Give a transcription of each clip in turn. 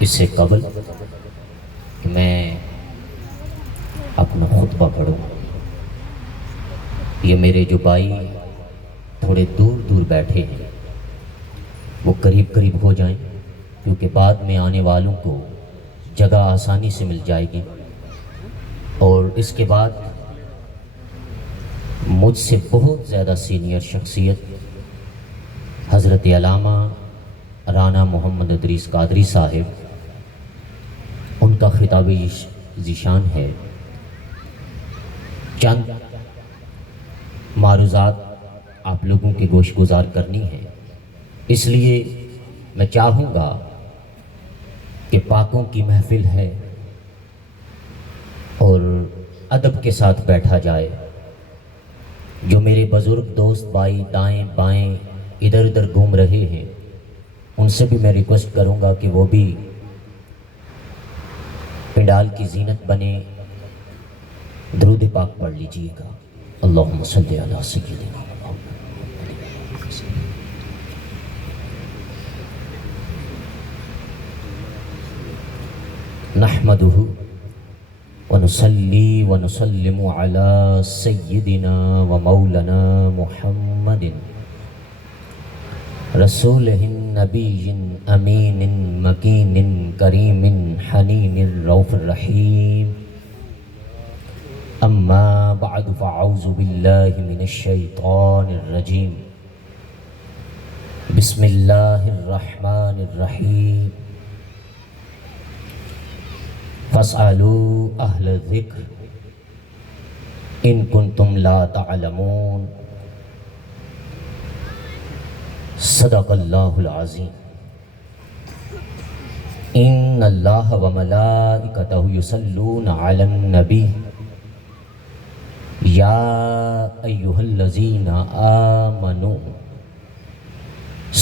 اس سے قبل کہ میں اپنا خطبہ پڑھوں، یہ میرے جو بھائی تھوڑے دور دور بیٹھے ہیں وہ قریب قریب ہو جائیں، کیونکہ بعد میں آنے والوں کو جگہ آسانی سے مل جائے گی۔ اور اس کے بعد مجھ سے بہت زیادہ سینئر شخصیت حضرت علامہ رانا محمد ادریس قادری صاحب، ان کا خطابی ذیشان ہے۔ چند معروضات آپ لوگوں کے گوش گزار کرنی ہے، اس لیے میں چاہوں گا کہ پاکوں کی محفل ہے اور ادب کے ساتھ بیٹھا جائے۔ جو میرے بزرگ دوست بھائی دائیں بائیں ادھر ادھر گھوم رہے ہیں، ان سے بھی میں ریکویسٹ کروں گا کہ وہ بھی پنڈال کی زینت بنے، درود پاک پڑھ لیجئے گا۔ اللہم صلی علی سیدنا نحمدہ ونصلی ونسلم علی سیدنا و مولانا محمد رسولہ النبی امین مکین کریم حنین الرؤوف الرحیم۔ اما بعد فاعوذ باللہ من الشیطان الرجیم، بسم اللہ الرحمن الرحیم۔ فاسألوا اہل الذکر ان کنتم لا تعلمون۔ صدق اللہ العظیم۔ ان اللہ وملائکتہ یصلون علی النبی یا ایہا الذین آمنوا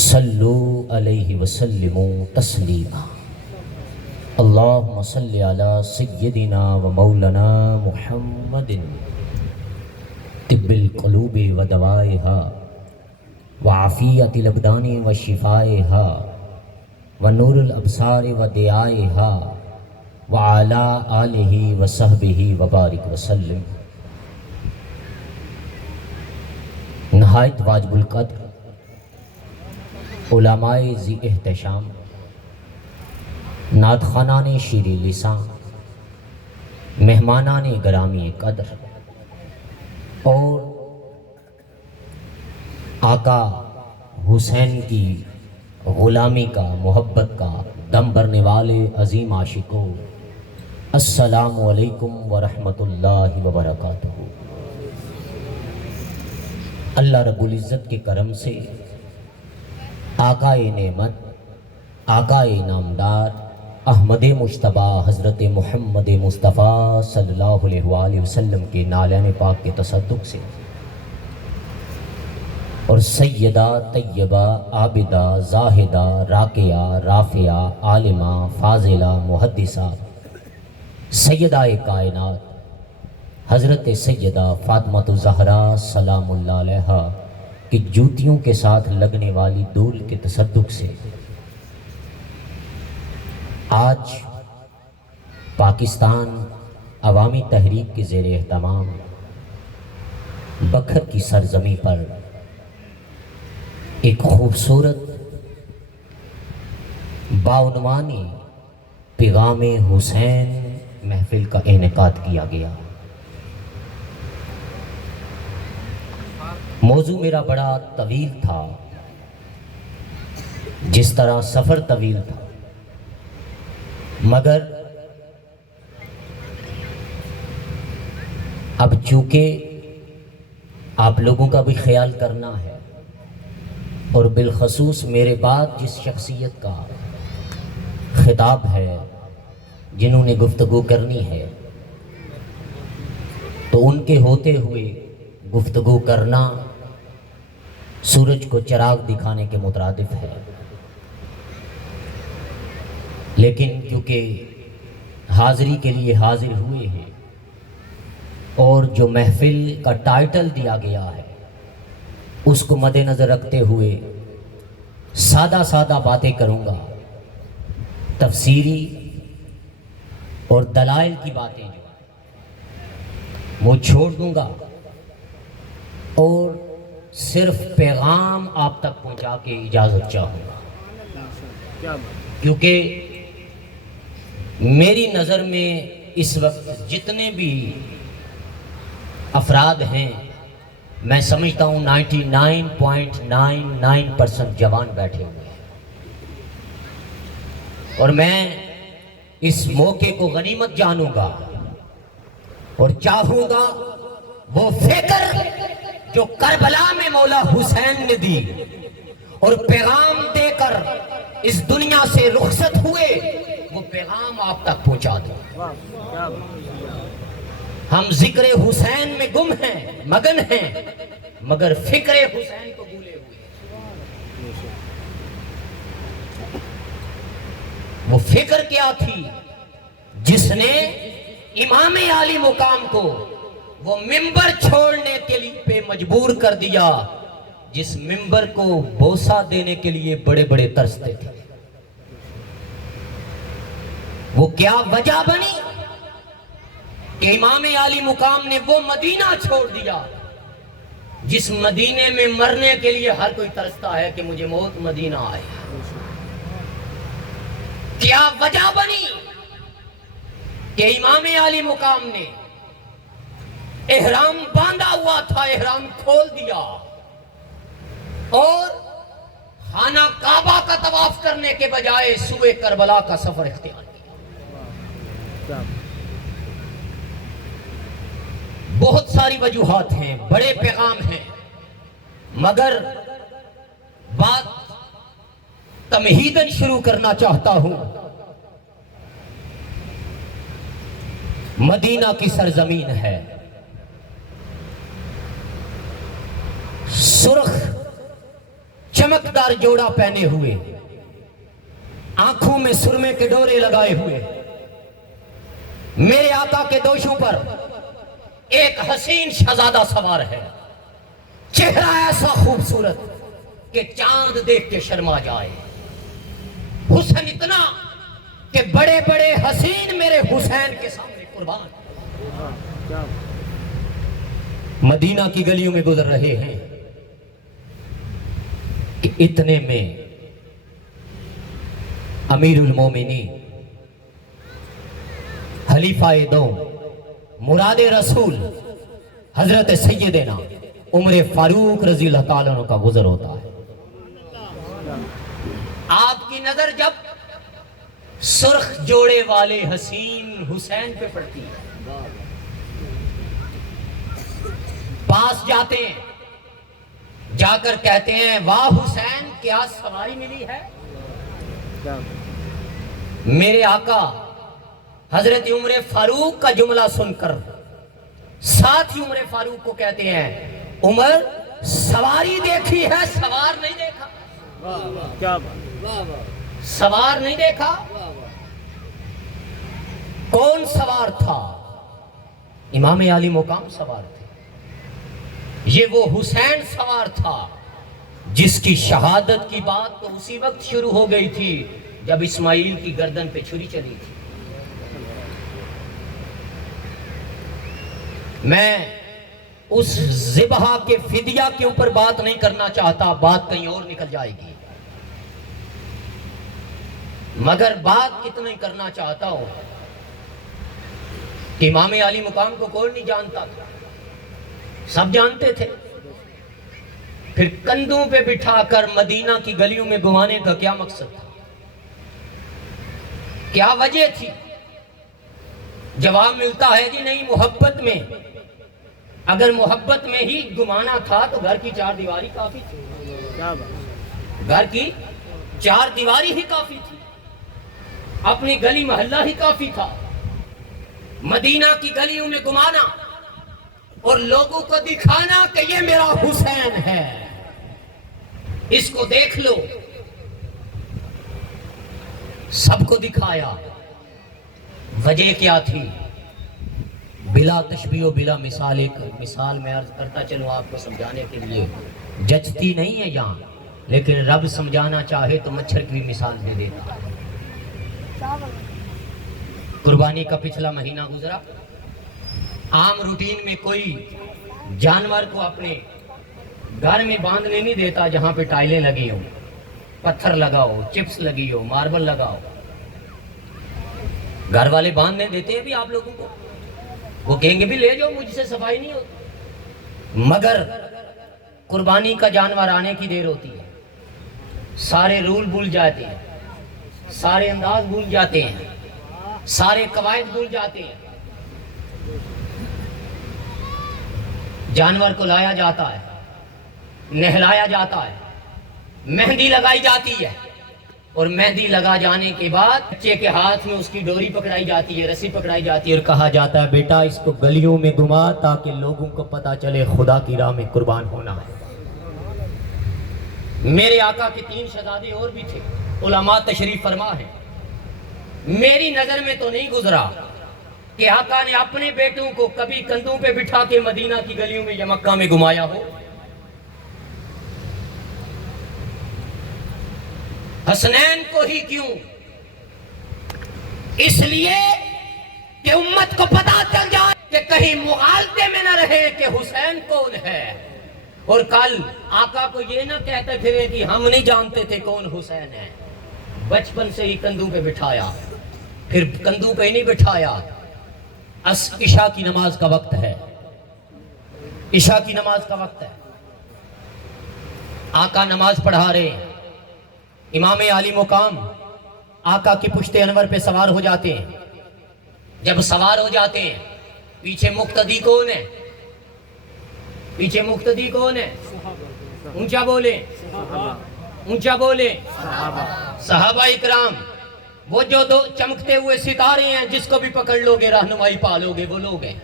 صلوا علیہ وسلموا تسلیما۔ اللہم صلی علی سیدنا و مولانا محمد طب القلوب و دوائہا وعافیت الابدان و شفائہا ونور الابصار و ضیائہا وعلی آلہ و صحبہ وبارک وسلم۔ نہایت واجب القدر علماء ذی احتشام، نعت خوانان شیریں لسان، مہمانان گرامی قدر اور آقا حسین کی غلامی کا محبت کا دم بھرنے والے عظیم عاشقوں، السلام علیکم ورحمۃ اللہ وبرکاتہ۔ اللہ رب العزت کے کرم سے آقائے نعمت، آقائے نامدار احمد مجتبیٰ حضرت محمد مصطفیٰ صلی اللہ علیہ وآلہ وسلم کے نالین پاک کے تصدق سے اور سیدہ طیبہ عابدہ زاہدہ راقیہ رافعہ عالمہ فاضلہ محدثہ سیدہ کائنات حضرت سیدہ فاطمہ الزہرا سلام اللہ علیہا کی جوتیوں کے ساتھ لگنے والی دھول کے تصدق سے آج پاکستان عوامی تحریک کے زیر اہتمام بکھر کی سرزمین پر ایک خوبصورت باعنوان پیغام حسین محفل کا انعقاد کیا گیا۔ موضوع میرا بڑا طویل تھا، جس طرح سفر طویل تھا، مگر اب چونکہ آپ لوگوں کا بھی خیال کرنا ہے اور بالخصوص میرے بعد جس شخصیت کا خطاب ہے، جنہوں نے گفتگو کرنی ہے، تو ان کے ہوتے ہوئے گفتگو کرنا سورج کو چراغ دکھانے کے مترادف ہے۔ لیکن کیونکہ حاضری کے لیے حاضر ہوئے ہیں اور جو محفل کا ٹائٹل دیا گیا ہے اس کو مد نظر رکھتے ہوئے سادہ سادہ باتیں کروں گا تفسیری اور دلائل کی باتیں جو وہ چھوڑ دوں گا اور صرف پیغام آپ تک پہنچا کے اجازت چاہوں گا، کیونکہ میری نظر میں اس وقت جتنے بھی افراد ہیں، میں سمجھتا ہوں 99.99% جوان بیٹھے ہوئے ہیں، اور میں اس موقع کو غنیمت جانوں گا اور چاہوں گا وہ فکر جو کربلا میں مولا حسین نے دی اور پیغام دے کر اس دنیا سے رخصت ہوئے، وہ پیغام آپ تک پہنچا دیں۔ ہم ذکر حسین میں گم ہیں، مگن ہیں، مگر فکر حسین کو بھولے ہوئے۔ وہ فکر کیا تھی جس نے امام عالی مقام کو وہ ممبر چھوڑنے کے لیے پہ مجبور کر دیا، جس ممبر کو بوسہ دینے کے لیے بڑے بڑے ترستے تھے؟ وہ کیا وجہ بنی کہ امام عالی مقام نے وہ مدینہ چھوڑ دیا جس مدینے میں مرنے کے لیے ہر کوئی ترستا ہے کہ مجھے موت مدینہ آئے؟ کیا وجہ بنی کہ امام عالی مقام نے احرام باندھا ہوا تھا، احرام کھول دیا اور خانہ کعبہ کا طواف کرنے کے بجائے سوئے کربلا کا سفر اختیار کیا؟ بہت ساری وجوہات ہیں، بڑے پیغام ہیں، مگر بات تمہیداً شروع کرنا چاہتا ہوں۔ مدینہ کی سرزمین ہے، سرخ چمکدار جوڑا پہنے ہوئے، آنکھوں میں سرمے کے ڈورے لگائے ہوئے، میرے آقا کے دوشوں پر ایک حسین شہزادہ سوار ہے، چہرہ ایسا خوبصورت کہ چاند دیکھ کے شرما جائے، حسن اتنا کہ بڑے بڑے حسین میرے حسین کے سامنے قربان۔ مدینہ کی گلیوں میں گزر رہے ہیں کہ اتنے میں امیر المومنین، خلیفہ دوم، مراد رسول حضرت سیدنا عمر فاروق رضی اللہ تعالیٰ عنہ کا گزر ہوتا ہے۔ آپ کی نظر جب سرخ جوڑے والے حسین حسین پہ پڑتی ہے، پاس جاتے ہیں، جا کر کہتے ہیں واہ حسین کیا سواری ملی ہے۔ میرے آقا حضرت عمر فاروق کا جملہ سن کر ساتھ ہی عمر فاروق کو کہتے ہیں عمر سواری دیکھی ہے، سوار نہیں دیکھا۔ سوار نہیں دیکھا؟ کون سوار تھا؟ امام عالی مقام سوار تھے۔ یہ وہ حسین سوار تھا جس کی شہادت کی بات تو اسی وقت شروع ہو گئی تھی جب اسماعیل کی گردن پہ چھری چلی تھی۔ میں اس ذبح کے فدیہ کے اوپر بات نہیں کرنا چاہتا، بات کہیں اور نکل جائے گی، مگر بات اتنا ہی کرنا چاہتا ہوں کہ امام عالی مقام کو کوئی نہیں جانتا تھا، سب جانتے تھے۔ پھر کندھوں پہ بٹھا کر مدینہ کی گلیوں میں گھمانے کا کیا مقصد تھا؟ کیا وجہ تھی؟ جواب ملتا ہے جی نہیں، محبت میں، اگر محبت میں ہی گھمانا تھا تو گھر کی چار دیواری کافی تھی، گھر کی چار دیواری ہی کافی تھی، اپنی گلی محلہ ہی کافی تھا۔ مدینہ کی گلیوں میں گھمانا اور لوگوں کو دکھانا کہ یہ میرا حسین ہے، اس کو دیکھ لو، سب کو دکھایا۔ وجہ کیا تھی؟ بلا تشبیہ و بلا مثال، ایک مثال میں عرض کرتا چلوں آپ کو سمجھانے کے لیے، جچتی نہیں ہے یہاں، لیکن رب سمجھانا چاہے تو مچھر کی بھی مثال دے دیتا ہے۔ قربانی کا پچھلا مہینہ گزرا. عام روٹین میں کوئی جانور کو اپنے گھر میں باندھنے نہیں دیتا جہاں پہ ٹائلیں لگی ہوں, پتھر لگا ہو, چپس لگی ہو, ماربل لگا ہو. گھر والے باندھنے دیتے ہیں بھی آپ لوگوں کو؟ وہ کہیں گے بھی لے جاؤ, مجھ سے صفائی نہیں ہوتی. مگر قربانی کا جانور آنے کی دیر ہوتی ہے, سارے رول بھول جاتے ہیں, سارے انداز بھول جاتے ہیں, سارے قواعد بھول جاتے ہیں. جانور کو لایا جاتا ہے, نہلایا جاتا ہے, مہندی لگائی جاتی ہے, اور مہندی لگا جانے کے بعد بچے کے ہاتھ میں اس کی ڈوری پکڑائی جاتی ہے, رسی پکڑائی جاتی ہے, اور کہا جاتا ہے بیٹا اس کو گلیوں میں گھما تاکہ لوگوں کو پتا چلے خدا کی راہ میں قربان ہونا ہے. میرے آقا کے 3 شہزادے اور بھی تھے, علماء تشریف فرما ہے. میری نظر میں تو نہیں گزرا کہ آقا نے اپنے بیٹوں کو کبھی کندھوں پہ بٹھا کے مدینہ کی گلیوں میں یا مکہ میں گھمایا ہو. حسنین کو ہی کیوں؟ اس لیے کہ امت کو پتا چل جائے کہ کہیں مغالطے میں نہ رہے کہ حسین کون ہے, اور کل آقا کو یہ نہ کہتے پھرے کہ ہم نہیں جانتے تھے کون حسین ہے. بچپن سے ہی کندھوں پہ بٹھایا, پھر کندھوں پہ ہی نہیں بٹھایا. عشاء کی نماز کا وقت ہے, عشاء کی نماز کا وقت ہے. آقا نماز پڑھا رہے ہیں, امام عالی مقام آقا کی پشت انور پہ سوار ہو جاتے ہیں. جب سوار ہو جاتے ہیں, پیچھے مقتدی کون ہے؟ پیچھے مقتدی کون ہے؟ اونچا بولے, اونچا بولے. صحابہ اکرام, وہ جو 2 چمکتے ہوئے ستارے ہیں, جس کو بھی پکڑ لو گے رہنمائی پالو گے, وہ لوگ ہیں.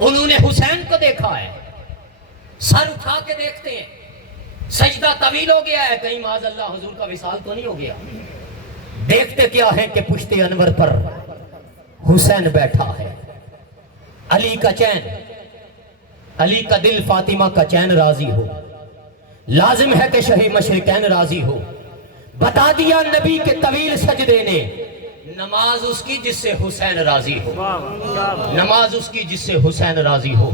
انہوں نے حسین کو دیکھا ہے, سر اٹھا کے دیکھتے ہیں, سجدہ طویل ہو گیا ہے, کہیں معاذ اللہ حضور کا وصال تو نہیں ہو گیا. دیکھتے کیا ہے کہ پشت انور پر حسین بیٹھا ہے. علی کا چین, علی کا دل فاطمہ کا چین راضی ہو. لازم ہے کہ شہی مشرقین راضی ہو. بتا دیا نبی کے طویل سجدے نے, نماز اس کی جس سے حسین راضی ہو, نماز اس کی جس سے حسین راضی ہو.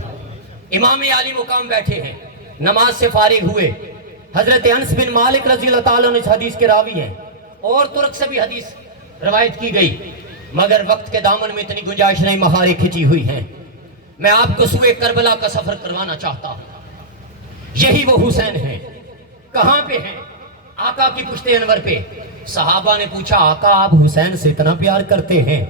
امام عالی مقام بیٹھے ہیں, نماز سے فارغ ہوئے. حضرت انس بن مالک رضی اللہ تعالیٰ عنہ اس حدیث کے راوی ہیں, اور ترک سے بھی حدیث روایت کی گئی, مگر وقت کے دامن میں اتنی گنجائش نہیں, مہاریں کھچی ہوئی ہیں. میں آپ کو سوئے کربلا کا سفر کروانا چاہتا ہوں. یہی وہ حسین ہیں. کہاں پہ ہیں؟ آقا کی پشت انور پہ. صحابہ نے پوچھا آقا آپ حسین سے اتنا پیار کرتے ہیں؟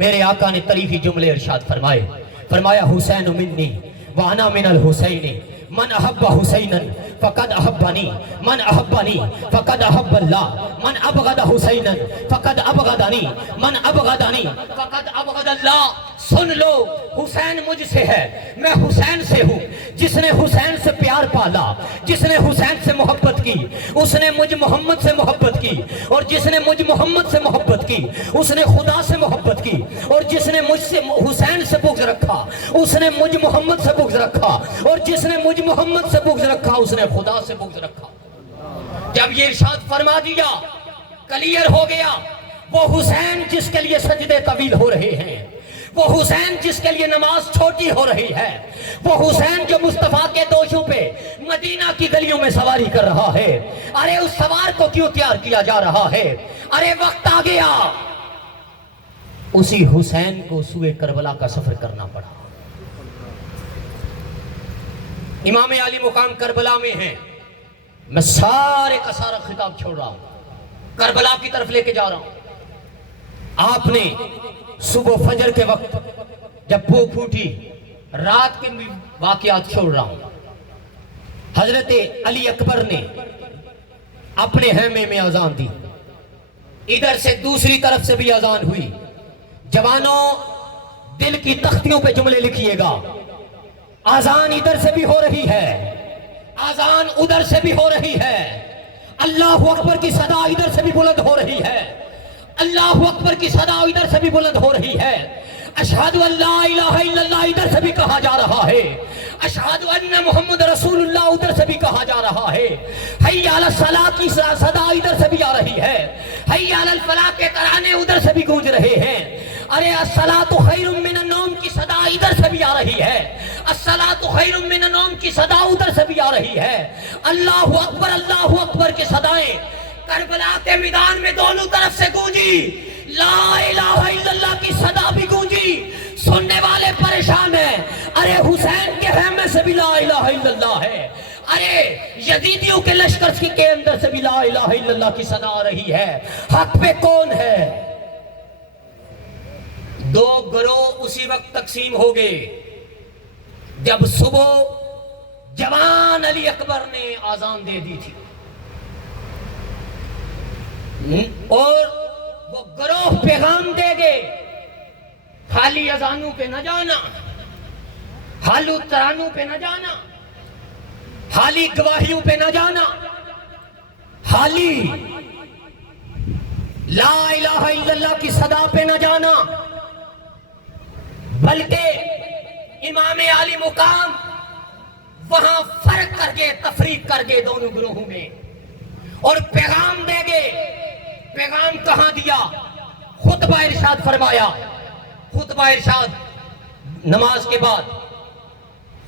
میرے آقا نے طریقی جملے ارشاد فرمائے. فرمایا حسین منی وانا من الحسین, من احب حسینا فقد احبنی, من احبنی فقد احب اللہ, من ابغض حسینا فقد ابغضنی, من ابغضنی فقد ابغض اللہ. سن لو, حسین مجھ سے ہے, میں حسین سے ہوں. جس نے حسین سے پیار پالا, جس نے حسین سے محبت کی, اس نے مجھ محمد سے محبت کی, اور جس نے مجھ محمد سے محبت کی اس نے خدا سے محبت کی, اور جس نے مجھ سے حسین سے بغض رکھا اس نے مجھ محمد سے بغض رکھا, اور جس نے مجھ محمد سے بغض رکھا اس نے خدا سے بغض رکھا. جب یہ ارشاد فرما دیا, کلیئر ہو گیا. وہ حسین جس کے لیے سجدے طویل ہو رہے ہیں, وہ حسین جس کے لیے نماز چھوٹی ہو رہی ہے, وہ حسین جو مصطفیٰ کے دوشوں پہ مدینہ کی گلیوں میں سواری کر رہا ہے. ارے اس سوار کو کیوں تیار کیا جا رہا ہے؟ ارے وقت آ گیا. اسی حسین کو سوئے کربلا کا سفر کرنا پڑا. امام علی مقام کربلا میں ہیں. میں سارے کا سارا خطاب چھوڑ رہا ہوں, کربلا کی طرف لے کے جا رہا ہوں. آپ نے صبح فجر کے وقت جب بھوک پھوٹی, رات کے واقعات چھوڑ رہا ہوں. حضرت علی اکبر نے اپنے خیمے میں اذان دی, ادھر سے دوسری طرف سے بھی اذان ہوئی. جوانوں دل کی تختیوں پہ جملے لکھیے گا. اذان ادھر سے بھی ہو رہی ہے, اذان ادھر سے بھی ہو رہی ہے. اللہ اکبر کی صدا ادھر سے بھی بلند ہو رہی ہے, اللہ اکبر کی صدا ادھر سے بھی بلند ہو رہی ہے. اشہدو ان لا الہ الا اللہ ادھر سے بھی کہا جا رہا ہے, اشہدو ان محمد رسول اللہ ادھر سے بھی کہا جا رہا ہے. حی علی الصلاۃ کی صدا ادھر سے بھی آ رہی ہے, حی علی الفلاح کے ترانے ادھر سے بھی گونج رہے ہیں. ارے الصلاۃ خیر من النوم کی صدا ادھر سے بھی آ رہی ہے. الصلاۃ خیر من النوم کی صدا ادھر سے بھی آ رہی ہے. اللہ اکبر کی صدائیں کربلا کے میدان میں دونوں طرف سے گونجی. لا الہ الا اللہ کی صدا بھی گونجی. سننے والے پریشان ہیں. ارے حسین کے خیمے سے بھی لا الہ الا اللہ ہے. ارے یزیدیوں کے لشکر کے اندر سے بھی لا الہ الا اللہ کی صدا آ رہی ہے. حق پہ کون ہے؟ دو گروہ اسی وقت تقسیم ہو گئے جب صبح جوان علی اکبر نے آزان دے دی تھی، اور وہ گروہ پیغام دے گئے خالی اذانوں پہ نہ جانا، خالو ترانوں پہ نہ جانا، خالی گواہیوں پہ نہ جانا، خالی لا الہ الا اللہ کی صدا پہ نہ جانا، بلکہ امام عالی مقام وہاں فرق کر کے تفریق کر کے دونوں گروہوں میں اور پیغام دے گے. پیغام کہاں دیا؟ خطبہ ارشاد فرمایا. خطبہ ارشاد نماز کے بعد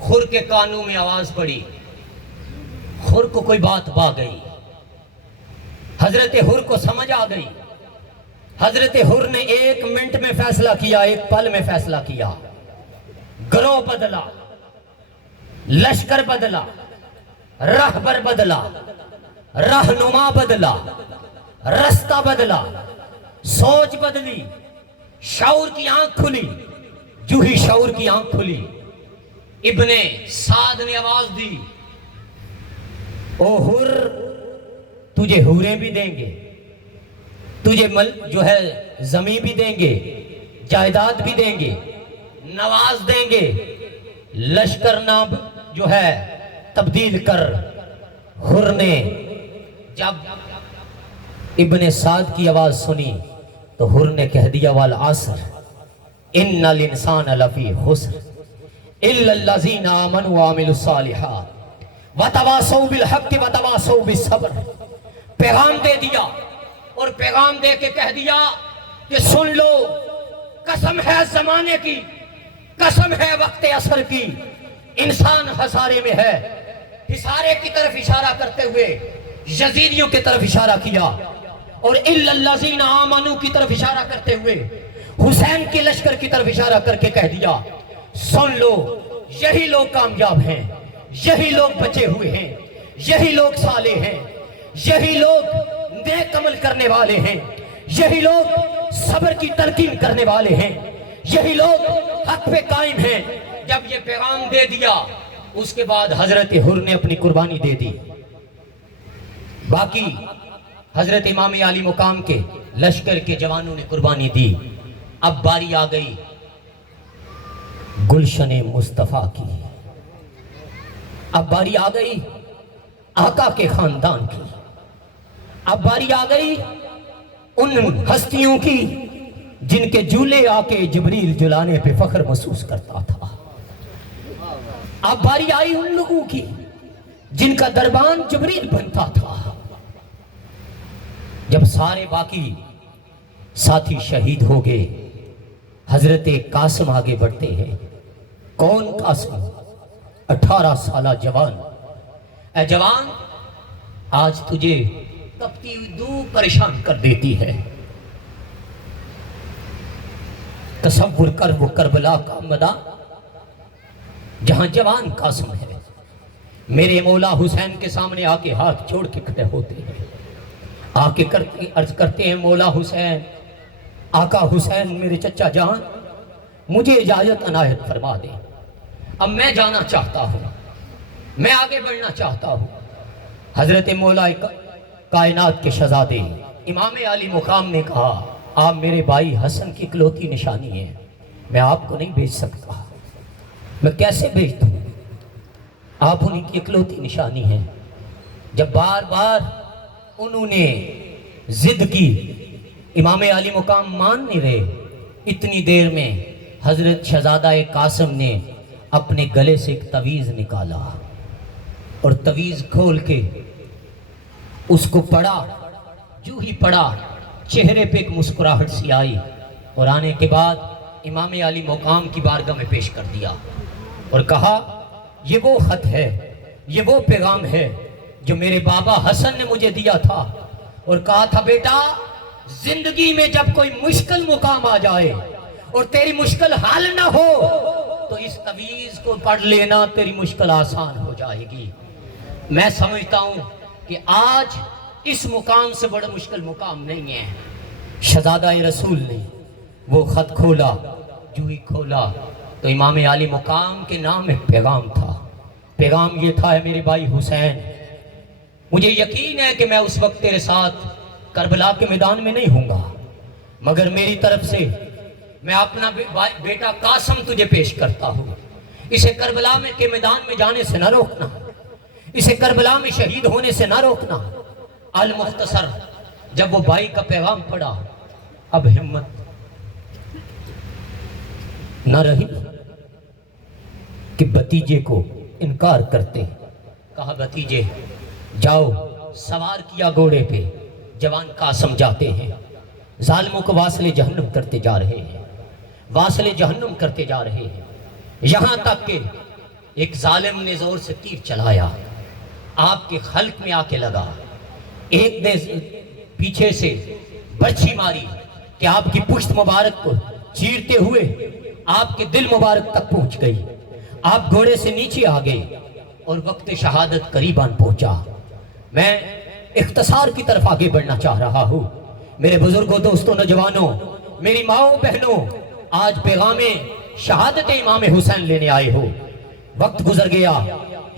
خر کے کانوں میں آواز پڑی. خر کو کوئی بات پا گئی. حضرت حر کو سمجھ آ گئی. حضرت حر نے 1 منٹ میں فیصلہ کیا، 1 پل میں فیصلہ کیا. گروہ بدلا، لشکر بدلا، رہبر بدلا، رہنما بدلا، رستہ بدلا، سوچ بدلی، شعور کی آنکھ کھلی. جو ہی شعور کی آنکھ کھلی، ابن سعد نے آواز دی، او حر تجھے حوریں بھی دیں گے، تجھے جو ہے زمین بھی دیں گے، جائیداد بھی دیں گے، نواز دیں گے، لشکر نام جو ہے تبدیل کر. حر نے جب ابن سعد کی آواز سنی تو حر نے کہہ دیا والعصر ان الانسان لفی خسر الا الذین آمنوا وعملوا الصالحات وتواصوا بالحق وتواصوا بالصبر. پیغام دے دیا اور پیغام دے کے کہہ دیا کہ سن لو، قسم ہے زمانے کی، قسم ہے وقت عصر کی، انسان خسارے میں ہے. خسارے کی طرف اشارہ کرتے ہوئے یزیدیوں کی طرف اشارہ کیا اور الا الذین آمنوا کی طرف اشارہ کرتے ہوئے حسین کے لشکر کی طرف اشارہ کر کے کہہ دیا سن لو، یہی لوگ کامیاب ہیں، یہی لوگ بچے ہوئے ہیں، یہی لوگ صالح ہیں، یہی لوگ نیک عمل کرنے والے ہیں، یہی لوگ صبر کی تلقین کرنے والے ہیں، یہی لوگ حق پہ قائم ہیں. جب یہ پیغام دے دیا اس کے بعد حضرت حر نے اپنی قربانی دے دی. باقی حضرت امام عالی مقام کے لشکر کے جوانوں نے قربانی دی. اب باری آ گئی گلشن مصطفیٰ کی، اب باری آ گئی آقا کے خاندان کی، اب باری آ گئی ان ہستیوں کی جن کے جھولے آ کے جبریل جلانے پہ فخر محسوس کرتا تھا. اب باری آئی ان لوگوں کی جن کا دربان جبریل بنتا تھا. جب سارے باقی ساتھی شہید ہو گئے، حضرت قاسم آگے بڑھتے ہیں. کون قاسم؟ 18 سالہ جوان. اے جوان، آج تجھے تپتی ہوئی دھوپ پریشان کر دیتی ہے. تصور کر وہ کربلا کا میدان جہاں جوان قاسم ہے، میرے مولا حسین کے سامنے آ کے ہاتھ جوڑ کے کھڑے ہوتے ہیں، آ کے عرض کرتے ہیں مولا حسین، آقا حسین، میرے چچا جان، مجھے اجازت عنایت فرما دیں. اب میں جانا چاہتا ہوں، میں آگے بڑھنا چاہتا ہوں. حضرت مولا کائنات کے شہزادے امام عالی مقام نے کہا آپ میرے بھائی حسن کی اکلوتی نشانی ہیں، میں آپ کو نہیں بھیج سکتا. میں کیسے بھیج دوں؟ آپ انہیں کی اکلوتی نشانی ہیں. جب بار بار انہوں نے ضد کی، امام عالی مقام مان نہیں رہے. اتنی دیر میں حضرت شہزادہ قاسم نے اپنے گلے سے ایک تویز نکالا اور تویز کھول کے اس کو پڑھا. جو ہی پڑھا چہرے پہ ایک مسکراہٹ سی آئی اور آنے کے بعد امام علی مقام کی بارگاہ میں پیش کر دیا اور کہا یہ وہ خط ہے، یہ وہ پیغام ہے جو میرے بابا حسن نے مجھے دیا تھا، اور کہا تھا بیٹا زندگی میں جب کوئی مشکل مقام آ جائے اور تیری مشکل حل نہ ہو تو اس تعویذ کو پڑھ لینا، تیری مشکل آسان ہو جائے گی۔ میں سمجھتا ہوں کہ آج اس مقام سے بڑا مشکل مقام نہیں ہے۔ شہزادہ رسول نے وہ خط کھولا، جو ہی کھولا تو امام علی مقام کے نام ایک پیغام تھا۔ پیغام یہ تھا، ہے میرے بھائی حسین، مجھے یقین ہے کہ میں اس وقت تیرے ساتھ کربلا کے میدان میں نہیں ہوں گا، مگر میری طرف سے میں اپنا بیٹا قاسم تجھے پیش کرتا ہوں۔ اسے کربلا کے میدان میں جانے سے نہ روکنا، اسے کربلا میں شہید ہونے سے نہ روکنا۔ المختصر جب وہ بھائی کا پیغام پڑھا، اب ہمت نہ رہی کہ بھتیجے کو انکار کرتے۔ کہا بھتیجے جاؤ، سوار کیا گھوڑے پہ، جوان قاسم جاتے ہیں، ظالموں کو واصل جہنم کرتے جا رہے ہیں، واصل جہنم کرتے جا رہے ہیں، یہاں تک کہ ایک ظالم نے زور سے تیر چلایا، آپ کے خلق میں آ کے لگا، ایک نے پیچھے سے برچھی ماری کہ آپ کی پشت مبارک کو چیرتے ہوئے آپ کے دل مبارک تک پہنچ گئی، آپ گھوڑے سے نیچے آ گئے اور وقت شہادت قریباً پہنچا۔ میں اختصار کی طرف آگے بڑھنا چاہ رہا ہوں۔ میرے بزرگوں، دوستوں، نوجوانوں، میری ماؤں، بہنوں، آج پیغام شہادت امام حسین لینے آئے ہو۔ وقت گزر گیا،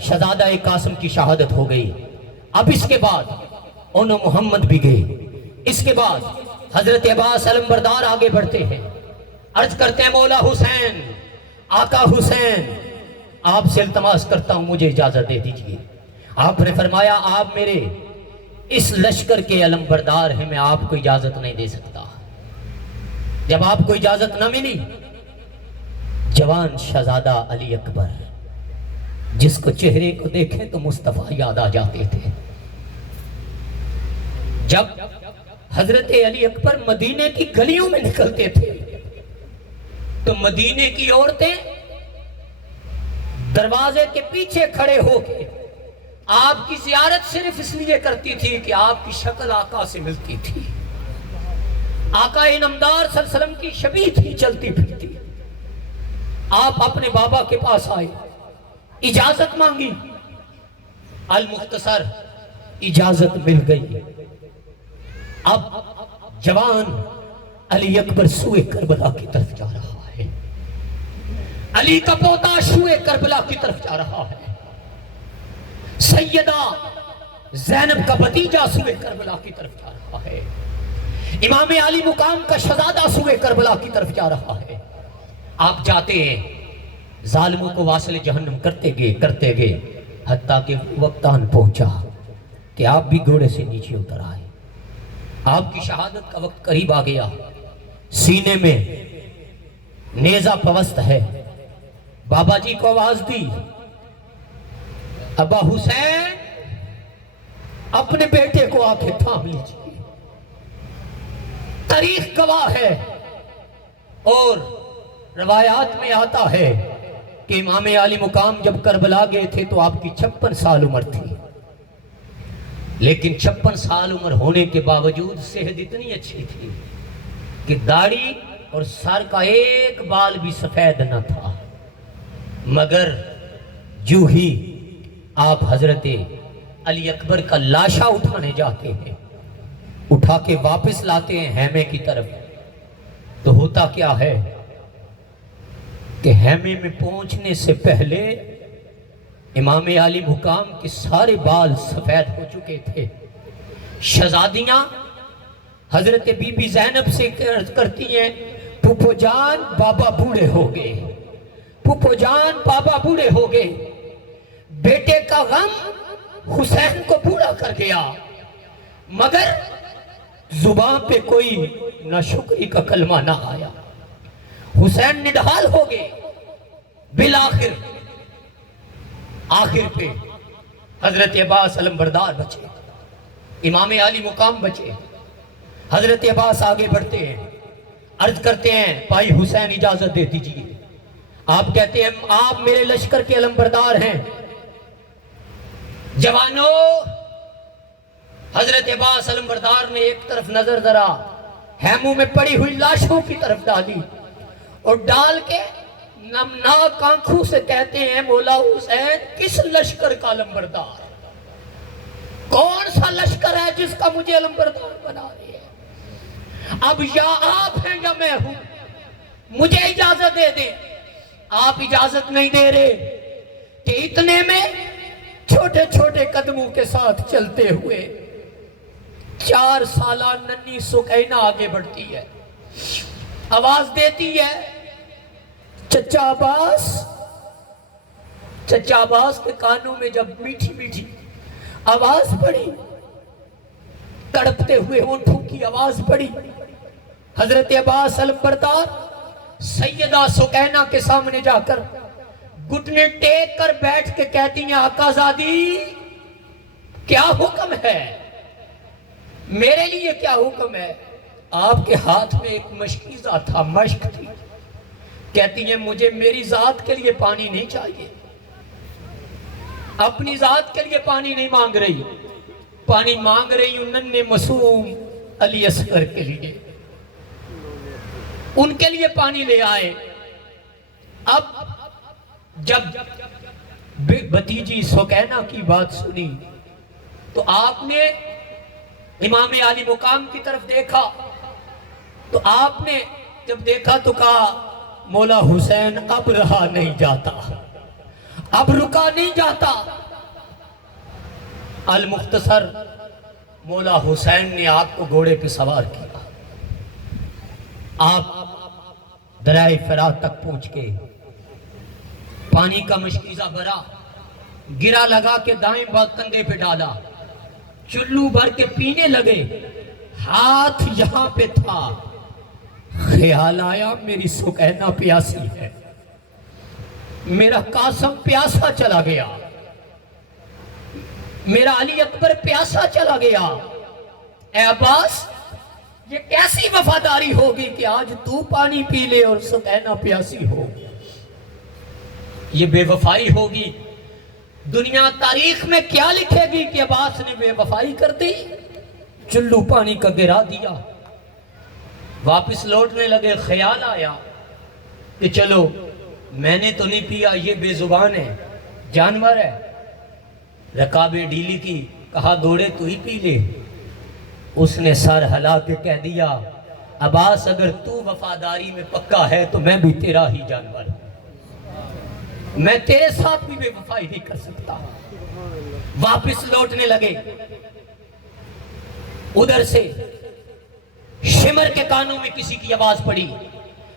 شہزادہ قاسم کی شہادت ہو گئی، اب اس کے بعد انو محمد بھی گئے، اس کے بعد حضرت عباس علمبردار آگے بڑھتے ہیں، عرض کرتے ہیں مولا حسین، آقا حسین، آپ سے التماس کرتا ہوں مجھے اجازت دے دیجئے۔ آپ نے فرمایا آپ میرے اس لشکر کے علمبردار ہیں، میں آپ کو اجازت نہیں دے سکتا۔ جب آپ کو اجازت نہ ملی، جوان شہزادہ علی اکبر، جس کو چہرے کو دیکھیں تو مصطفیٰ یاد آ جاتے تھے، جب حضرت علی اکبر مدینے کی گلیوں میں نکلتے تھے تو مدینے کی عورتیں دروازے کے پیچھے کھڑے ہو کے آپ کی زیارت صرف اس لیے کرتی تھی کہ آپ کی شکل آقا سے ملتی تھی، آقا انعامدار صلی اللہ علیہ وسلم کی شبیہ تھی چلتی پھرتی۔ آپ اپنے بابا کے پاس آئے، اجازت مانگی، المختصر اجازت مل گئی۔ اب جوان علی اکبر سوئے کربلا کی طرف جا رہا ہے، علی کا پوتا سوئے کربلا کی طرف جا رہا ہے، سیدہ زینب کا بھتیجا سوئے کربلا کی طرف جا رہا ہے، امام علی مقام کا شہزادہ سوئے کربلا کی طرف جا رہا ہے۔ آپ جاتے ہیں، ظالموں کو واصل جہنم کرتے گئے حتیٰ کہ وقت آن پہنچا کہ آپ بھی گھوڑے سے نیچے اتر آئے۔ آپ کی شہادت کا وقت قریب آ گیا، سینے میں نیزہ پوست ہے، بابا جی کو آواز دی، ابا حسین اپنے بیٹے کو آ کے تھام لیجیے۔ تاریخ گواہ ہے اور روایات میں آتا ہے کہ امام علی مقام جب کربلا گئے تھے تو آپ کی 56 سال عمر تھی، لیکن 56 سال عمر ہونے کے باوجود صحت اتنی اچھی تھی کہ داڑھی اور سر کا ایک بال بھی سفید نہ تھا، مگر جو ہی آپ حضرت علی اکبر کا لاشا اٹھانے جاتے ہیں، اٹھا کے واپس لاتے ہیں خیمے کی طرف، تو ہوتا کیا ہے کہ خیمے میں پہنچنے سے پہلے امام علی مقام کے سارے بال سفید ہو چکے تھے۔ شہزادیاں حضرت بی بی زینب سے عرض کرتی ہیں، پھوپھو جان بابا بوڑھے ہو گئے، پھوپھو جان بابا بوڑھے ہو گئے، بیٹے کا غم حسین کو بوڑھا کر گیا، مگر زبان پہ کوئی ناشکری کا کلمہ نہ آیا۔ حسین نڈھال ہو گئے، بالآخر آخر پہ حضرت عباس علمبردار بچے، امام علی مقام بچے، حضرت عباس آگے بڑھتے ہیں، عرض کرتے ہیں بھائی حسین اجازت دے دیجیے۔ آپ کہتے ہیں آپ میرے لشکر کے علمبردار ہیں۔ جوانوں، حضرت عباس علمبردار نے ایک طرف نظر ذرا ہیموں میں پڑی ہوئی لاشوں کی طرف ڈالی اور ڈال کے نمناک آنکھوں سے کہتے ہیں مولا حسین کس لشکر کا علمبردار؟ کون سا لشکر ہے جس کا مجھے علمبردار بنا رہے ہیں؟ اب یا آپ ہیں یا میں ہوں، مجھے اجازت دے دیں۔ آپ اجازت نہیں دے رہے کہ اتنے میں چھوٹے چھوٹے قدموں کے ساتھ چلتے ہوئے 4 سالہ ننھی سکینہ آگے بڑھتی ہے، آواز دیتی ہے چچا عباس۔ چچا عباس کے کانوں میں جب میٹھی میٹھی آواز پڑی، تڑپتے ہوئے ہونٹوں کی آواز پڑی، حضرت عباس علمبردار سیدہ سکینہ کے سامنے جا کر گھٹنے ٹیک کر بیٹھ کے کہتی ہیں آقا زادی کیا حکم ہے؟ میرے لیے کیا حکم ہے؟ آپ کے ہاتھ میں ایک مشکیزہ تھا، مشک تھی۔ کہتی ہیں مجھے میری ذات کے لیے پانی نہیں چاہیے، اپنی ذات کے لیے پانی نہیں مانگ رہی، پانی مانگ رہی ہوں ننھے معصوم علی اصغر کے لیے، ان کے لیے پانی لے آئے۔ اب جب بھتیجی سکینہ کی بات سنی تو آپ نے امام عالی مقام کی طرف دیکھا، تو آپ نے جب دیکھا تو کہا مولا حسین اب رہا نہیں جاتا، اب رکا نہیں جاتا۔ المختصر مولا حسین نے آپ کو گھوڑے پہ سوار کیا، آپ دریائے فرات تک پہنچ کے پانی کا مشکیزہ بھرا، گرا لگا کے دائیں کندھے پہ ڈالا، چلو بھر کے پینے لگے، ہاتھ یہاں پہ تھا، خیال آیا میری سکینہ پیاسی ہے، میرا قاسم پیاسا چلا گیا، میرا علی اکبر پیاسا چلا گیا۔ اے عباس یہ کیسی وفاداری ہوگی کہ آج تو پانی پی لے اور سکینہ پیاسی ہو؟ یہ بے وفائی ہوگی۔ دنیا تاریخ میں کیا لکھے گی کہ عباس نے بے وفائی کر دی؟ چلو پانی کا گرا دیا، واپس لوٹنے لگے، خیال آیا کہ چلو میں نے تو نہیں پیا، یہ بے زبان ہے، جانور ہے، رکابیں ڈیلی کی، کہا گھوڑے تو ہی پی لے۔ اس نے سر ہلا کے کہہ دیا عباس اگر تو وفاداری میں پکا ہے تو میں بھی تیرا ہی جانور ہوں، میں تیرے ساتھ بھی بے وفائی نہیں کر سکتا۔ واپس لوٹنے لگے، ادھر سے شمر کے کانوں میں کسی کی آواز پڑی،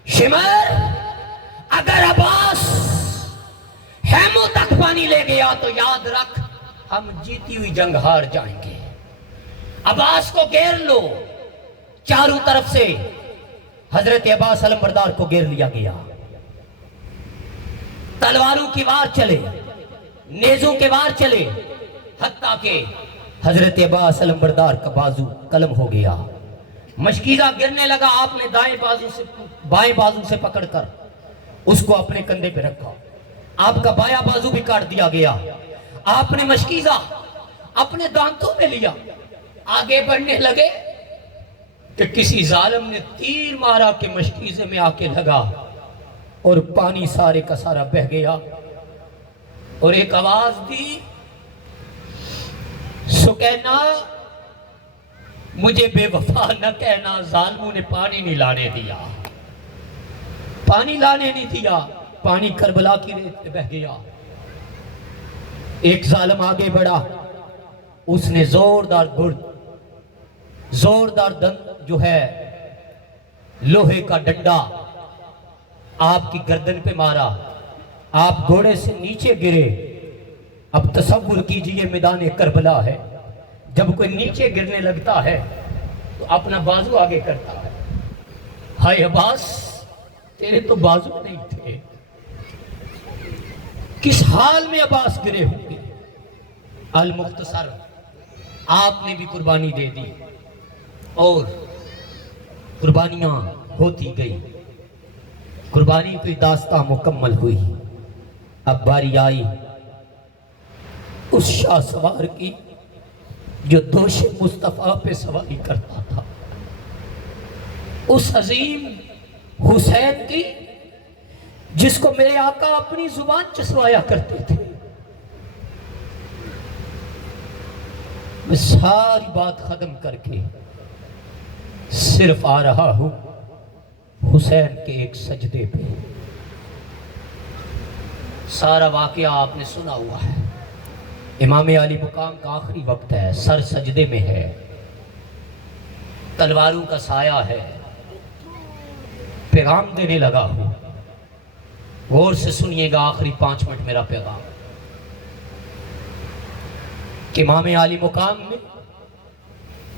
شمر اگر عباس ہیموں تک پانی لے گیا تو یاد رکھ ہم جیتی ہوئی جنگ ہار جائیں گے، عباس کو گھیر لو۔ چاروں طرف سے حضرت عباس علمبردار کو گھیر لیا گیا، تلواروں کی وار چلے، نیزوں کے وار چلے، حتیٰ کہ حضرت عباس علمبردار کا بازو قلم ہو گیا، مشکیزہ گرنے لگا۔ آپ نے بائیں بازو سے پکڑ کر اس کو اپنے کندھے پہ رکھا، آپ کا بایاں بازو بھی کاٹ دیا گیا۔ آپ نے مشکیزہ اپنے دانتوں میں لیا، آگے بڑھنے لگے کہ کسی ظالم نے تیر مارا کہ مشکیزے میں آ کے لگا اور پانی سارے کا سارا بہہ گیا، اور ایک آواز دی سکینہ مجھے بے وفا نہ کہنا، ظالموں نے پانی نہیں لانے دیا، پانی لانے نہیں دیا، پانی کربلا کی ریت پہ بہہ گیا۔ ایک ظالم آگے بڑھا، اس نے زوردار دند جو ہے لوہے کا ڈنڈا آپ کی گردن پہ مارا، آپ گھوڑے سے نیچے گرے۔ اب تصور کیجئے میدان کربلا ہے، جب کوئی نیچے گرنے لگتا ہے تو اپنا بازو آگے کرتا ہے، ہائے عباس تیرے تو بازو نہیں تھے، کس حال میں عباس گرے ہوں گے۔ المختصر آپ نے بھی قربانی دے دی اور قربانیاں ہوتی گئی، قربانی کی داستان مکمل ہوئی. اب باری آئی اس شاہ سوار کی جو دوش مصطفیٰ پہ سواری کرتا تھا، اس عظیم حسین کی جس کو میرے آقا اپنی زبان چسوایا کرتے تھے. میں ساری بات ختم کر کے صرف آ رہا ہوں حسین کے ایک سجدے پہ. سارا واقعہ آپ نے سنا ہوا ہے. امام علی مقام کا آخری وقت ہے، سر سجدے میں ہے، تلواروں کا سایہ ہے. پیغام دینے لگا ہوں، غور سے سنیے گا آخری 5 منٹ میرا پیغام. کہ امام علی مقام نے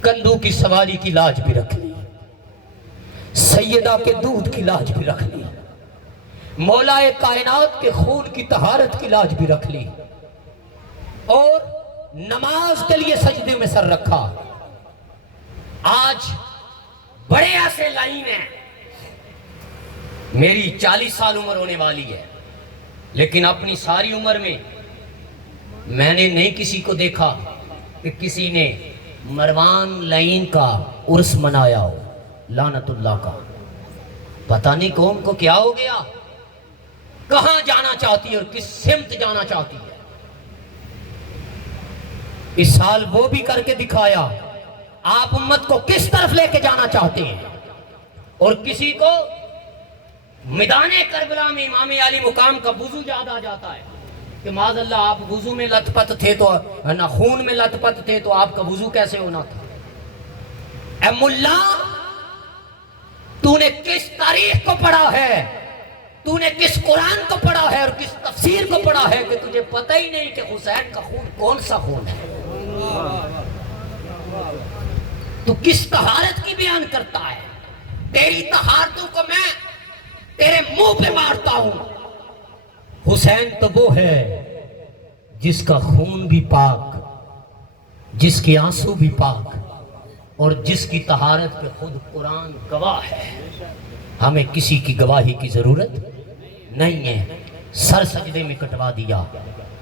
کندھوں کی سواری کی لاج بھی رکھ لی، سیدہ کے دودھ کی لاج بھی رکھ لی، مولا کائنات کے خون کی طہارت کی لاج بھی رکھ لی، اور نماز کے لیے سجدے میں سر رکھا. آج بڑے ایسے لائن ہیں، میری 40 سال عمر ہونے والی ہے، لیکن اپنی ساری عمر میں نے نہیں کسی کو دیکھا کہ کسی نے مروان لائن کا عرس منایا ہو. لعنت اللہ کا. پتہ نہیں قوم کو کیا ہو گیا، کہاں جانا چاہتی ہے اور کس سمت جانا چاہتی ہے. اس سال وہ بھی کر کے دکھایا آپ امت کو کس طرف لے کے جانا چاہتے ہیں. اور کسی کو میدان کربلا میں امام علی مقام کا وضو یاد آ جاتا ہے کہ معاذ اللہ آپ وضو میں لت پت تھے تو خون میں لت پت تھے تو آپ کا وضو کیسے ہونا تھا. اے ملا، تو نے کس تاریخ کو پڑھا ہے، تو نے کس قرآن کو پڑھا ہے اور کس تفسیر کو پڑھا ہے کہ تجھے پتہ ہی نہیں کہ حسین کا خون کون سا خون ہے. تو کس طہارت کی بیان کرتا ہے. تیری طہارتوں کو میں تیرے منہ پہ مارتا ہوں. حسین تو وہ ہے جس کا خون بھی پاک، جس کے آنسو بھی پاک، اور جس کی طہارت پہ خود قرآن گواہ ہے. ہمیں کسی کی گواہی کی ضرورت نہیں ہے. سر سجدے میں کٹوا دیا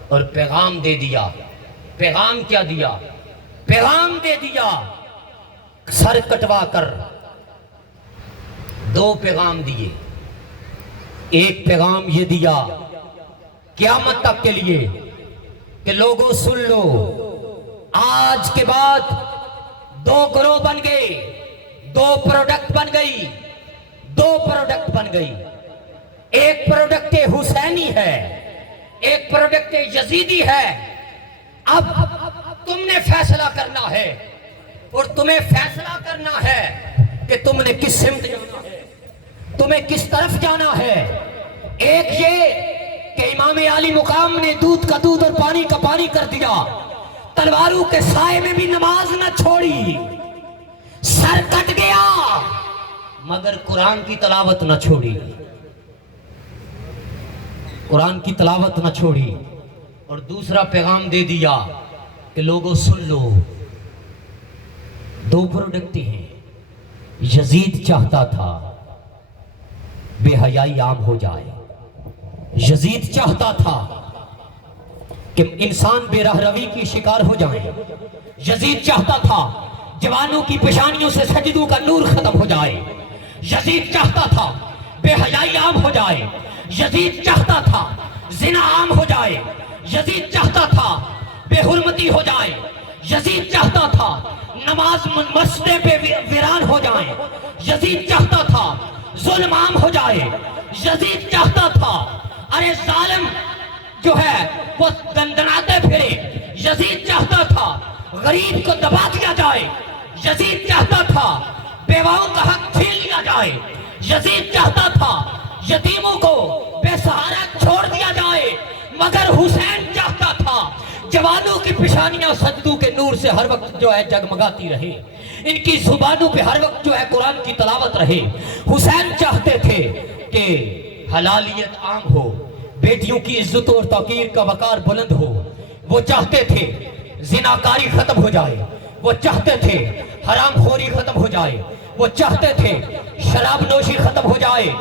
اور پیغام دے دیا. پیغام کیا دیا؟ پیغام دے دیا. سر کٹوا کر 2 پیغام دیے. ایک پیغام یہ دیا قیامت تک کے لیے کہ لوگوں سن لو، آج کے بعد 2 گروہ بن گئے، 2 پروڈکٹ بن گئی، 2 پروڈکٹ بن گئی. ایک پروڈکٹ حسینی ہے، ایک پروڈکٹ یزیدی ہے. اب تم نے فیصلہ کرنا ہے، اور تمہیں فیصلہ کرنا ہے کہ تم نے کس سمت جانا ہے، تمہیں کس طرف جانا ہے. ایک یہ کہ امام علی مقام نے دودھ کا دودھ اور پانی کا پانی کر دیا، تلواروں کے سائے میں بھی نماز نہ چھوڑی، سر کٹ گیا مگر قرآن کی تلاوت نہ چھوڑی، قرآن کی تلاوت نہ چھوڑی. اور دوسرا پیغام دے دیا کہ لوگوں سن لو، 2 پروڈکٹ ہیں. یزید چاہتا تھا بے حیائی عام ہو جائے، یزید چاہتا تھا کہ انسان بے راہ روی کی شکار ہو جائیں، یزید چاہتا تھا جوانوں کی پیشانیوں سے سجدوں کا نور ختم ہو جائے، یزید چاہتا تھا بے حیائی عام ہو جائے، یزید چاہتا تھا زنا عام ہو جائے، یزید چاہتا تھا بے حرمتی ہو جائے، یزید چاہتا تھا نماز مسجدیں پہ ویران ہو جائیں، یزید چاہتا تھا ظلم عام ہو جائے، یزید چاہتا تھا ارے ظالم جو ہے وہ دندناتے پھرے، یزید چاہتا تھا غریب کو دبا دیا جائے، یزید چاہتا تھا بیواؤں کا حق چھین لیا جائے، یزید چاہتا تھا یتیموں کو بے سہارا چھوڑ دیا جائے. مگر حسین چاہتا تھا جوانوں کی پیشانیاں سجدوں کے نور سے ہر وقت جو ہے جگمگاتی رہے، ان کی زبانوں پہ ہر وقت جو ہے قرآن کی تلاوت رہے. حسین چاہتے تھے کہ حلالیت عام ہو، بیٹیوں کی عزت اور توقیر کا وقار بلند ہو. وہ چاہتے تھے زناکاری ختم ہو جائے، وہ چاہتے تھے حرام خوری ختم ہو جائے، وہ چاہتے تھے شراب نوشی ختم ہو جائے،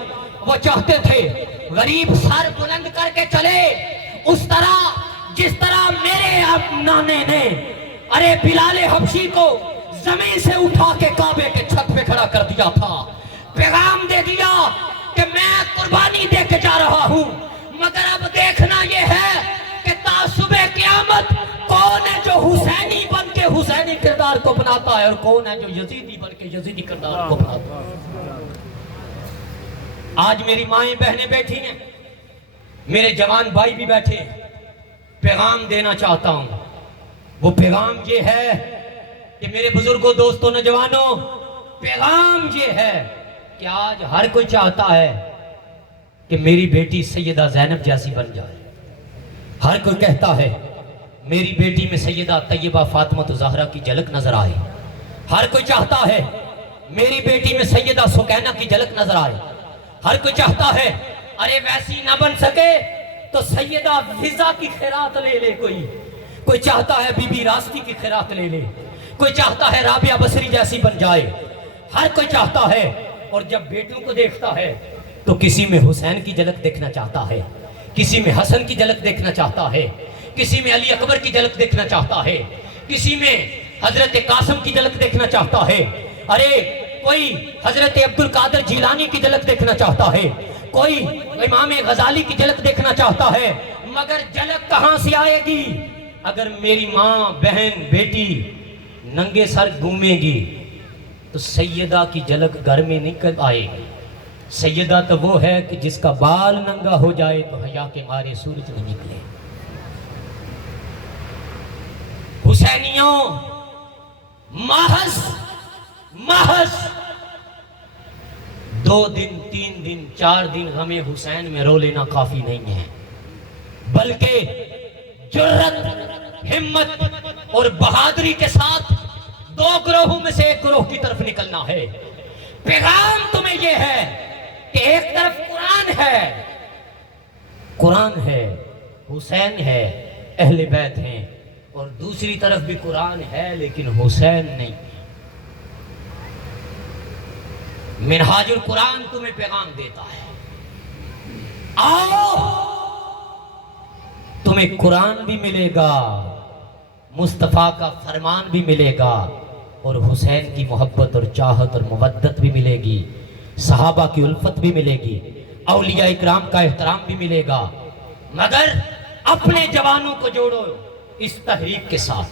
وہ چاہتے تھے غریب سر بلند کر کے چلے، اس طرح جس طرح میرے نانے نے ارے بلال حبشی کو زمین سے اٹھا کے کعبے کے چھت پہ کھڑا کر دیا تھا، پیغام دے دیا کہ میں قربانی دے کے جا رہا ہوں، مگر اب دیکھنا یہ ہے کہ تا صبح قیامت کون ہے جو حسینی بن کے حسینی کردار کو بناتا ہے اور کون ہے جو یزیدی بن کے یزیدی کردار کو بناتا ہے۔ آج میری مائیں بہنیں بیٹھی ہیں، میرے جوان بھائی بھی بیٹھے ہیں، پیغام دینا چاہتا ہوں۔ وہ پیغام یہ ہے کہ میرے بزرگوں، دوستوں، نوجوانوں، پیغام یہ ہے کہ آج ہر کوئی چاہتا ہے کہ میری بیٹی سیدہ زینب جیسی بن جائے، ہر کوئی کہتا ہے میری بیٹی میں سیدہ طیبہ فاطمہ زہرا کی جھلک نظر آئے، ہر کوئی چاہتا ہے میری بیٹی میں سیدہ سکینہ کی جھلک نظر آئے، ہر کوئی چاہتا ہے ارے ویسی نہ بن سکے تو سیدہ فضا کی خیرات لے لے، کوئی چاہتا ہے بی بی راستی کی خیرات لے لے، کوئی چاہتا ہے رابعہ بصری جیسی بن جائے، ہر کوئی چاہتا ہے۔ اور جب بیٹوں کو دیکھتا ہے تو کسی میں حسین کی جھلک دیکھنا چاہتا ہے، کسی میں حسن کی جھلک دیکھنا چاہتا ہے، کسی میں علی اکبر کی جھلک دیکھنا چاہتا ہے، کسی میں حضرت قاسم کی جھلک دیکھنا چاہتا ہے، ارے کوئی حضرت عبد القادر جیلانی کی جھلک دیکھنا چاہتا ہے، کوئی امام غزالی کی جھلک دیکھنا چاہتا ہے، مگر جھلک کہاں سے آئے گی اگر میری ماں، بہن، بیٹی ننگے سر گھومے گی تو سیدہ کی جھلک گھر میں نہیں آئے گی۔ سیدہ تو وہ ہے کہ جس کا بال ننگا ہو جائے تو حیا کے مارے سورج نہیں نکلے۔ حسینیوں، محض 2 دن 3 دن 4 دن ہمیں حسین میں رو لینا کافی نہیں ہے، بلکہ جرت، ہمت اور بہادری کے ساتھ 2 گروہوں میں سے ایک گروہ کی طرف نکلنا ہے۔ پیغام تمہیں یہ ہے کہ ایک طرف قرآن ہے، حسین ہے، اہل بیت ہیں، اور دوسری طرف بھی قرآن ہے لیکن حسین نہیں۔ منہاج القرآن تمہیں پیغام دیتا ہے، آؤ تمہیں قرآن بھی ملے گا، مصطفیٰ کا فرمان بھی ملے گا، اور حسین کی محبت اور چاہت اور مودت بھی ملے گی، صحابہ کی الفت بھی ملے گی، اولیاء اکرام کا احترام بھی ملے گا، مگر اپنے جوانوں کو جوڑو اس تحریک کے ساتھ۔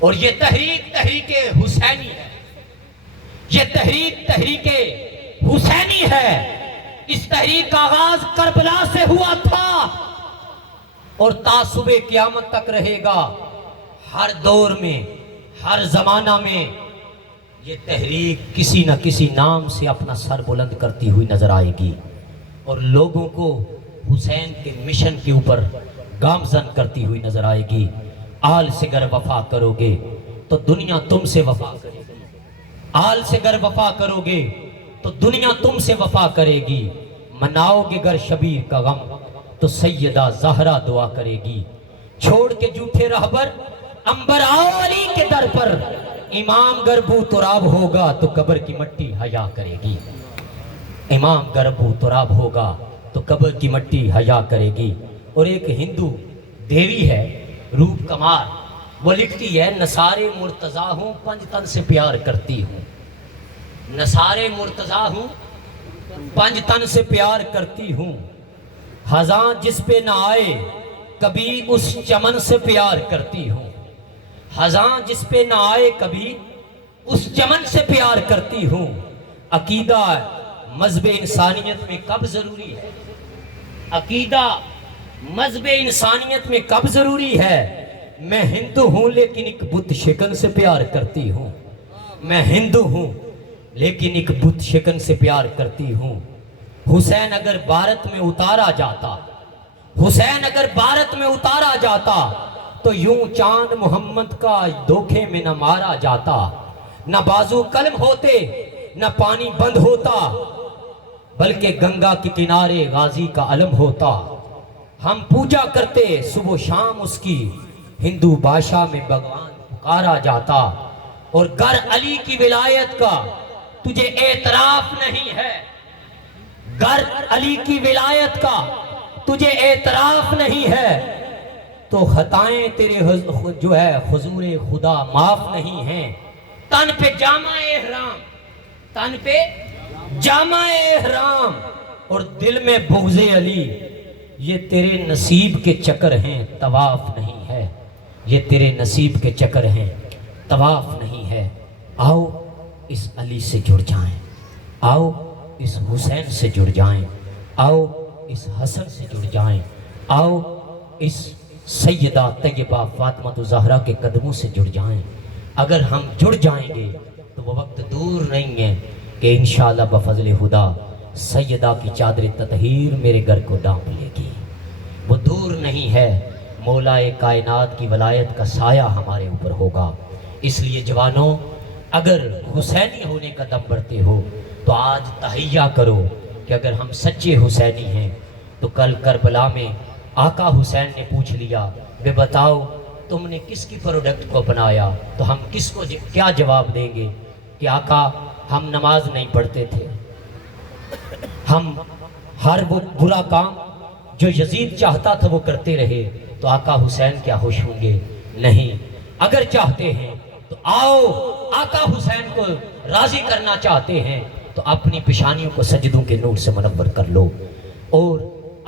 اور یہ تحریک حسینی ہے، یہ تحریک حسینی ہے۔ اس تحریک کا آغاز کربلا سے ہوا تھا اور تا صبح قیامت تک رہے گا۔ ہر دور میں، ہر زمانہ میں یہ تحریک کسی نہ کسی نام سے اپنا سر بلند کرتی ہوئی نظر آئے گی اور لوگوں کو حسین کے مشن کے اوپر گامزن کرتی ہوئی نظر آئے گی۔ آل سے گر وفا کرو گے تو دنیا تم سے وفا کرے گی، آل سے گر وفا کرو گے تو دنیا تم سے وفا کرے گی، مناؤ گے گر شبیر کا غم تو سیدہ زہرا دعا کرے گی، چھوڑ کے جھوٹے رہبر انبر آؤ علی کے در پر، امام گر بو تراب ہوگا تو قبر کی مٹی حیا کرے گی، امام گر بو تراب ہوگا تو قبر کی مٹی حیا کرے گی۔ اور ایک ہندو دیوی ہے روپ کمار، وہ لکھتی ہے نثارِ مرتضیٰ ہوں پنج تن سے پیار کرتی ہوں، نثارِ مرتضیٰ ہوں پنج تن سے پیار کرتی ہوں، خزاں جس پہ نہ آئے کبھی اس چمن سے پیار کرتی ہوں، خزاں جس پہ نہ آئے کبھی اس چمن سے پیار کرتی ہوں، عقیدہ مذہب انسانیت میں کب ضروری ہے، عقیدہ مذہب انسانیت میں کب ضروری ہے، میں ہندو ہوں لیکن ایک بت شکن سے پیار کرتی ہوں، میں ہندو ہوں لیکن ایک بت شکن سے پیار کرتی ہوں۔ حسین اگر بھارت میں اتارا جاتا، حسین اگر بھارت میں اتارا جاتا تو یوں چاند محمد کا دھوکے میں نہ مارا جاتا، نہ بازو قلم ہوتے نہ پانی بند ہوتا، بلکہ گنگا کے کنارے غازی کا علم ہوتا، ہم پوجا کرتے صبح و شام اس کی، ہندو بادشاہ میں بھگوان پکارا جاتا، اور گر علی کی ولایت کا تجھے اعتراف نہیں ہے، گر علی کی ولایت کا تجھے اعتراف نہیں ہے تو خطائیں تیرے جو ہے حضور خدا معاف نہیں ہیں۔ تن پہ جامع احرام، تن پہ جامع احرام اور دل میں بغض علی، یہ تیرے نصیب کے چکر ہیں، طواف نہیں ہے۔ یہ تیرے نصیب کے چکر ہیں، طواف نہیں ہے۔ آؤ اس علی سے جڑ جائیں، آؤ اس حسین سے جڑ جائیں، آؤ اس حسن سے جڑ جائیں، آؤ اس سیدہ طیبہ فاطمہ زہرا کے قدموں سے جڑ جائیں۔ اگر ہم جڑ جائیں گے تو وہ وقت دور نہیں ہے کہ انشاءاللہ بفضل خدا سیدہ کی چادر تطہیر میرے گھر کو ڈانپ لے گی۔ وہ دور نہیں ہے، مولا کائنات کی ولایت کا سایہ ہمارے اوپر ہوگا۔ اس لیے جوانوں، اگر حسینی ہونے کا دم بڑھتے ہو تو آج تہیہ کرو کہ اگر ہم سچے حسینی ہیں تو کل کربلا میں آقا حسین نے پوچھ لیا بے بتاؤ تم نے کس کی پروڈکٹ کو بنایا، تو ہم کس کو کیا جواب دیں گے کہ آقا ہم نماز نہیں پڑھتے تھے، ہم ہر وہ برا کام جو یزید چاہتا تھا وہ کرتے رہے، تو آقا حسین کیا خوش ہوں گے؟ نہیں۔ اگر چاہتے ہیں تو آؤ، آقا حسین کو راضی کرنا چاہتے ہیں تو اپنی پیشانیوں کو سجدوں کے نور سے منور کر لو اور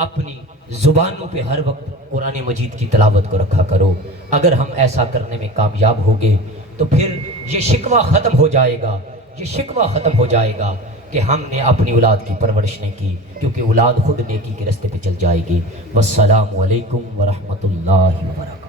اپنی زبانوں پہ ہر وقت قرآن مجید کی تلاوت کو رکھا کرو۔ اگر ہم ایسا کرنے میں کامیاب ہوگے تو پھر یہ شکوہ ختم ہو جائے گا، یہ شکوہ ختم ہو جائے گا کہ ہم نے اپنی اولاد کی پرورش نہیں کی، کیونکہ اولاد خود نیکی کے رستے پہ چل جائے گی۔ والسلام علیکم ورحمۃ اللہ وبرکاتہ۔